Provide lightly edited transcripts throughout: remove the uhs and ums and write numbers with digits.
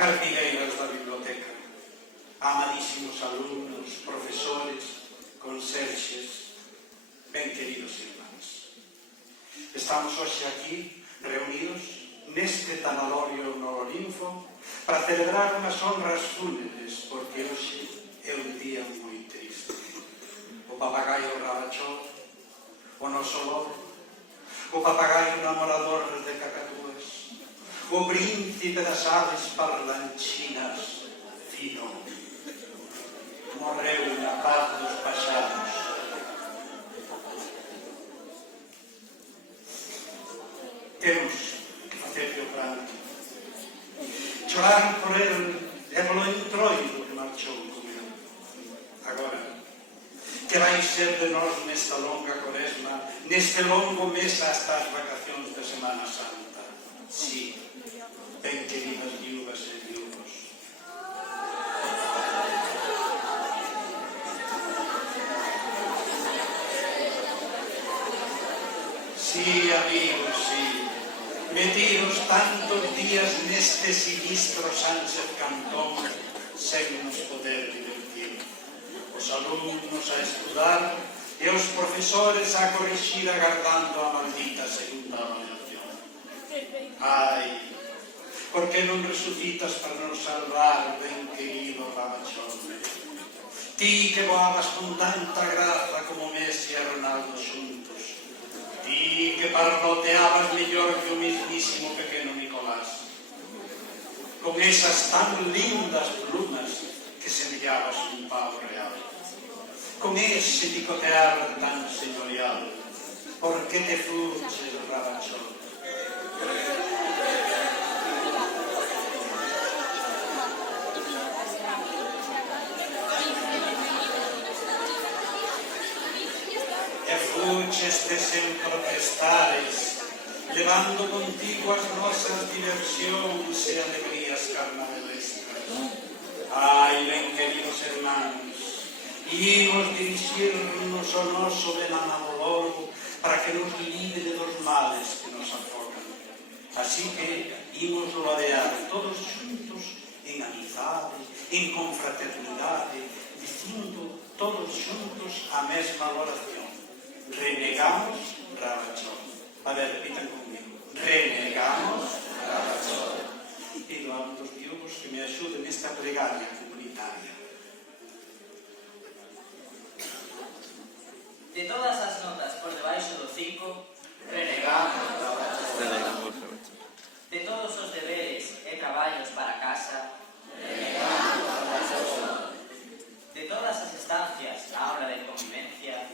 Carpigueiras da biblioteca, amadísimos alumnos, profesores, conserxes, ben queridos irmáns. Estamos hoxe aquí reunidos neste tanalorio no Olinfo para celebrar unhas honras fúnebres, porque hoxe é un día moi triste. O papagaio Rabachol, o noso lobo, o papagaio namorador de cacatúas, o príncipe das aves parlanchinas, Fino, morreu na paz dos paxaros. Temos que facerlle o pranto, chorar por el e polo entroido que marchou con el. Agora, que vai ser de nós nesta longa Cuaresma, neste longo mes hasta as vacacións de Semana Santa? Sí, ben queridas viúvas e viúvos. Sí, amigos, sí. Metidos tantos días neste sinistro Sánchez Cantón sen nos poder divertir. Os alumnos a estudar e os profesores a corrixir agardando a maldita segunda avaliación. Ai, por que non resucitas para nos salvar, ben querido Rabachol? Ti que voabas con tanta graza como Messi e Ronaldo xuntos. Ti que parloteabas mellor que o mismísimo pequeno Nicolás. Con esas tan lindas plumas que semellabas un pavo real. Con ese picotear tan señorial. Por que te fuches, Rabachol? Fucheste sen protestares, levando contigo as nosas diversións e alegrías carnavalescas. Ai, ben queridos hermanos, imos dirixirnos ao noso venamado logo para que nos libre dos males que nos afogan. Así que imos ladear todos xuntos en amizade, en confraternidade, dicindo todos xuntos a mesma oración. Renegamos Rabachol. A ver, repitan conmigo. Renegamos Rabachol. Pido a dos viúvos que me axuden nesta plegaria comunitaria. De todas as notas por debaixo do 5, renegamos Rabachol. De todos os deberes e traballos para casa, renegamos Rabachol. De todas as estancias na aula de convivencia,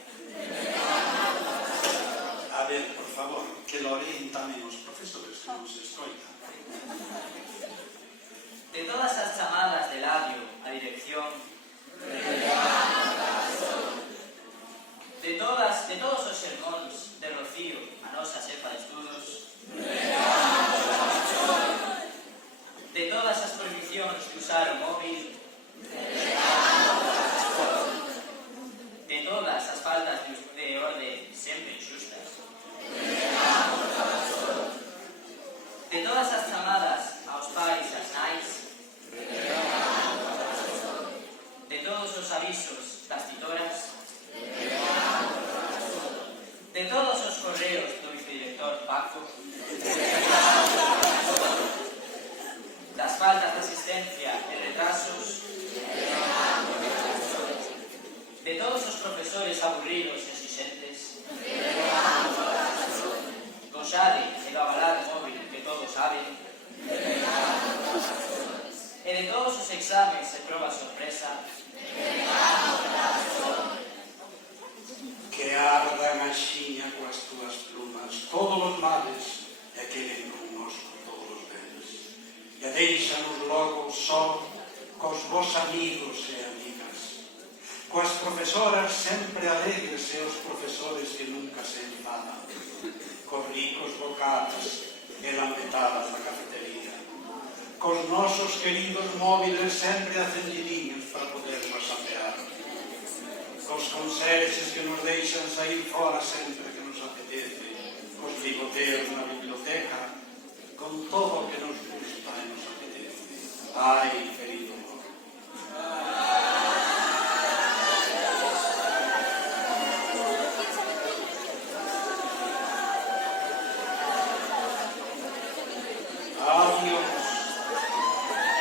a ver, por favor, que lo oreen tamén os profesores que nos escoitan. De todas as chamadas de labio a dirección, de todos os sermóns de Rocío, a nosa xefa de estudos, de todas as prohibicións de usar o móvil, de todas as faltas de orde sempre injustas, de todas as chamadas aos pais e ás nais, de todos os avisos das titoras, de todos os correos do vicedirector Paco, das faltas de asistencia e retrasos, de todos os profesores aburridos e exigentes, do xade e do avalar móvil que todos saben, e de todos os exames e probas sorpresa, que ardan a xiña coas túas plumas todos os males e queren connosco todos os bens. E deixanos logo só cos vos amigos e amigas, coas profesoras sempre alegres e os profesores que nunca se enfadan, cos ricos bocados e lampetadas da cafetería, cos nosos queridos móviles sempre acendidinhos para poder whatsappear, cos conserxes que nos deixan sair fora sempre que nos apetece, cos bigoteos na biblioteca, con todo o que nos gusta e nos apetece. Ai, querido móvil. Adiós.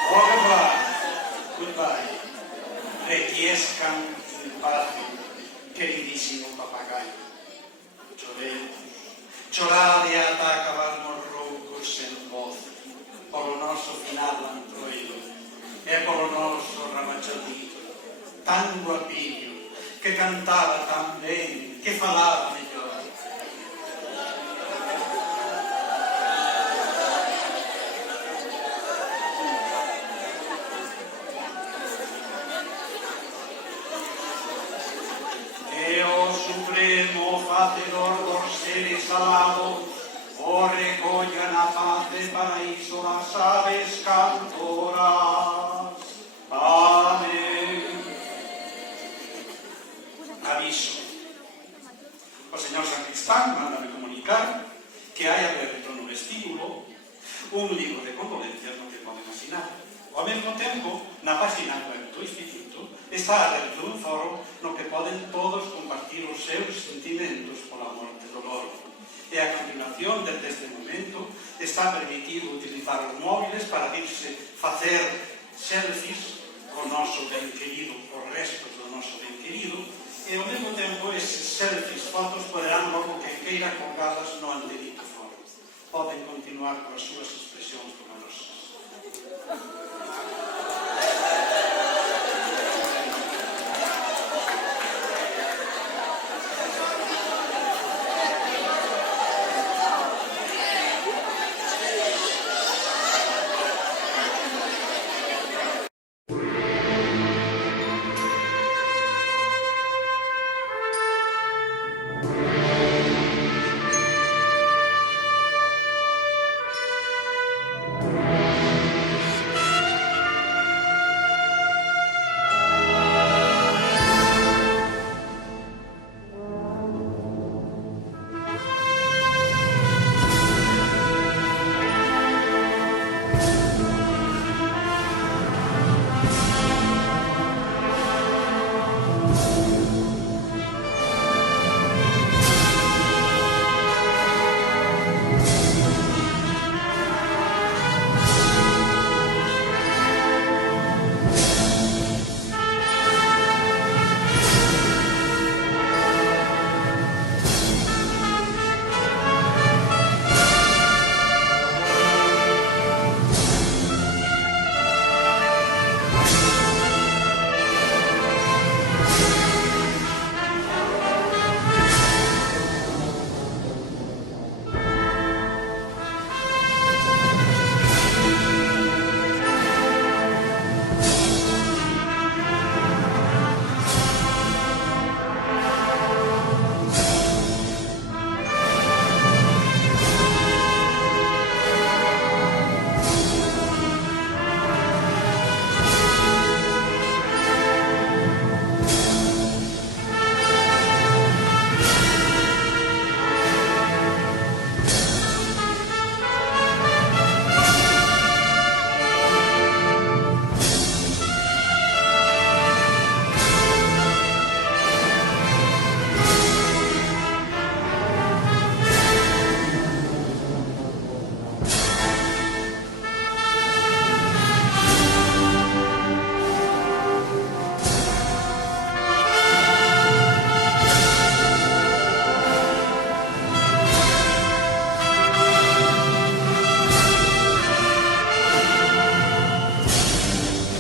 Au revoir. Goodbye. Requiescan in pace, queridísimo papagaio. Choremos, chorade ata acabarmos roucos sen voz, polo noso final antroido e polo noso ramachadito, tan guapillo, que cantaba tan ben, que falaba mellor. E o supremo facedor dos seres alados o recolla na paz de paraíso as aves cantoras. Amén. Aviso. O señor Sacristán mándame comunicar que hai aberto no vestíbulo un libro de condolencias no que poden asinar. Ao mesmo tempo, na página web do Instituto está aberto un foro no que poden todos compartir os seus sentimentos pola morte do loro. E a continuación, desde este momento, está permitido utilizar os móviles para irse facer selfies co noso ben querido, os restos do noso ben querido, e ao mesmo tempo esses selfies, fotos, poderán logo que queira colgadas no anterito foro. Poden continuar coas súas expresións como nosas.